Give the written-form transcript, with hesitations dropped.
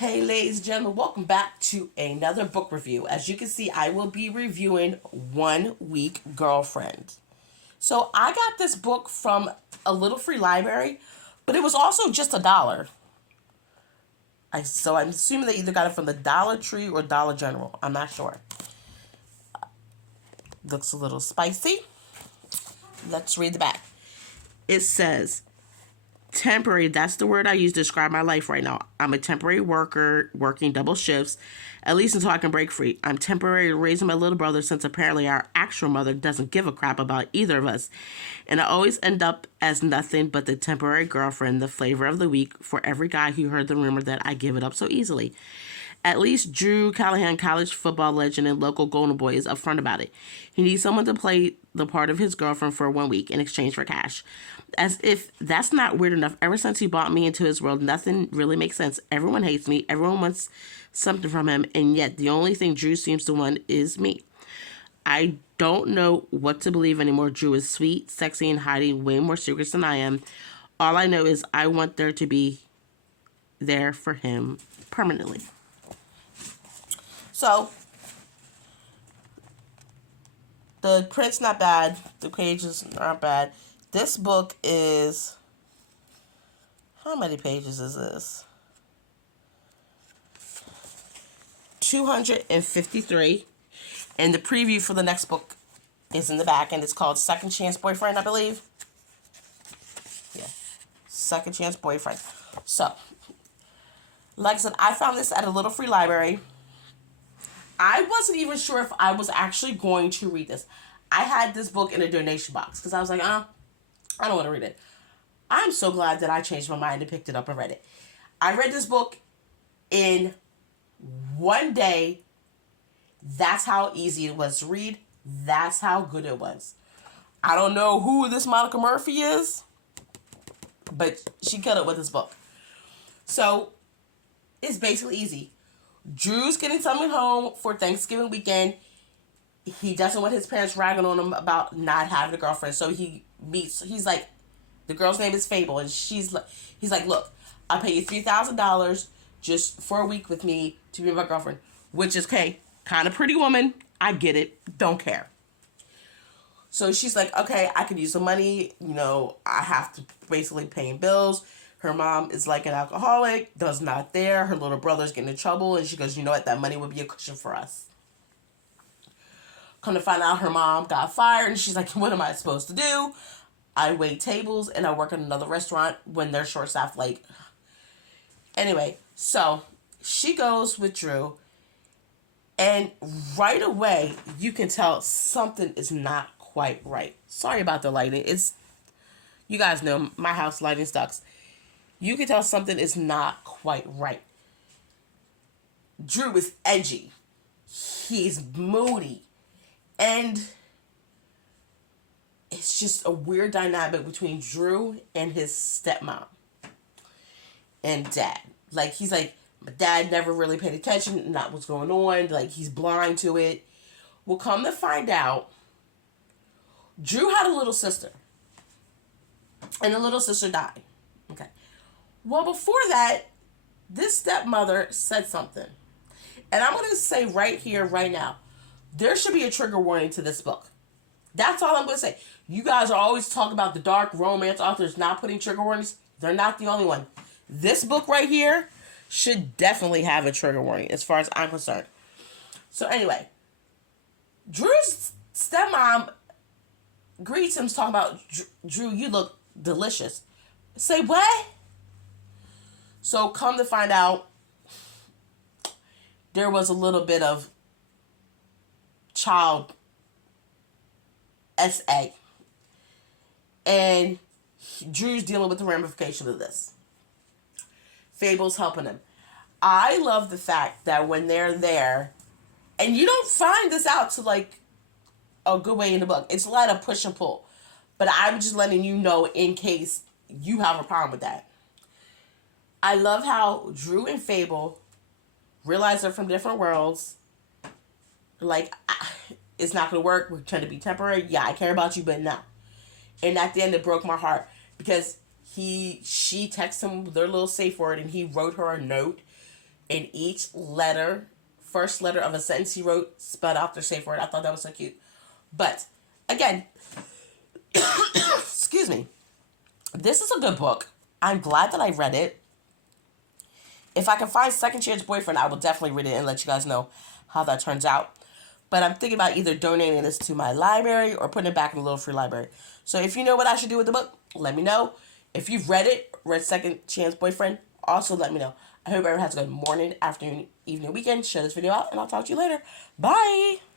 Hey, ladies and gentlemen, welcome back to another book review. As you can see, I will be reviewing One Week Girlfriend. So, I got this book from a little free library, but it was also just $1. So, I'm assuming they either got it from the Dollar Tree or Dollar General. I'm not sure. Looks a little spicy. Let's read the back. It says, temporary, that's the word I use to describe my life right now. I'm a temporary worker working double shifts, at least until I can break free. I'm temporarily raising my little brother since apparently our actual mother doesn't give a crap about either of us. And I always end up as nothing but the temporary girlfriend, the flavor of the week for every guy who heard the rumor that I give it up so easily. At least Drew Callahan, college football legend and local Golden Boy, is upfront about it. He needs someone to play the part of his girlfriend for 1 week in exchange for cash. As if that's not weird enough, ever since he brought me into his world, nothing really makes sense. Everyone hates me, everyone wants something from him, and yet the only thing Drew seems to want is me. I don't know what to believe anymore. Drew is sweet, sexy, and hiding way more secrets than I am. All I know is I want there to be there for him permanently. So, the print's not bad. The pages aren't bad. This book is... How many pages is this? 253. And the preview for the next book is in the back. And it's called Second Chance Boyfriend, I believe. Yeah. Second Chance Boyfriend. So, like I said, I found this at a little free library. I wasn't even sure if I was actually going to read this. I had this book in a donation box because I was like, I don't want to read it. I'm so glad that I changed my mind and picked it up and read it. I read this book in 1 day. That's how easy it was to read. That's how good it was. I don't know who this Monica Murphy is, but she killed it with this book. So, it's basically easy. Drew's getting someone home for Thanksgiving weekend. He doesn't want his parents ragging on him about not having a girlfriend. So he's like, the girl's name is Fable. And he's like, look, I'll pay you $3,000 just for a week with me to be my girlfriend. Which is, okay, kind of pretty woman. I get it. Don't care. So she's like, okay, I could use some money. I have to basically paying bills. Her mom is like an alcoholic, does not there. Her little brother's getting in trouble. And she goes, you know what? That money would be a cushion for us. Come to find out her mom got fired. And she's like, what am I supposed to do? I wait tables and I work in another restaurant when they're short-staffed. Anyway, so she goes with Drew. And right away, you can tell something is not quite right. Sorry about the lighting. You guys know my house lighting sucks. You can tell something is not quite right. Drew is edgy. He's moody. And it's just a weird dynamic between Drew and his stepmom and dad. He's like, my dad never really paid attention, not what's going on. He's blind to it. Well, come to find out, Drew had a little sister. And the little sister died. Okay. Well, before that, this stepmother said something. And I'm going to say right here, right now, there should be a trigger warning to this book. That's all I'm going to say. You guys are always talking about the dark romance authors not putting trigger warnings. They're not the only one. This book right here should definitely have a trigger warning as far as I'm concerned. So anyway, Drew's stepmom greets him talking about, Drew, you look delicious. Say what? So come to find out, there was a little bit of child SA. And Drew's dealing with the ramifications of this. Fable's helping him. I love the fact that when they're there, and you don't find this out to a good way in the book. It's a lot of push and pull. But I'm just letting you know in case you have a problem with that. I love how Drew and Fable realize they're from different worlds. It's not going to work. We're trying to be temporary. Yeah, I care about you, but no. And at the end, it broke my heart because she texted him their little safe word and he wrote her a note in each letter, first letter of a sentence he wrote, spelled out their safe word. I thought that was so cute. But, again, excuse me, this is a good book. I'm glad that I read it. If I can find Second Chance Boyfriend, I will definitely read it and let you guys know how that turns out. But I'm thinking about either donating this to my library or putting it back in the little free library. So if you know what I should do with the book, let me know. If you've read Second Chance Boyfriend, also let me know. I hope everyone has a good morning, afternoon, evening, weekend. Share this video out, and I'll talk to you later. Bye!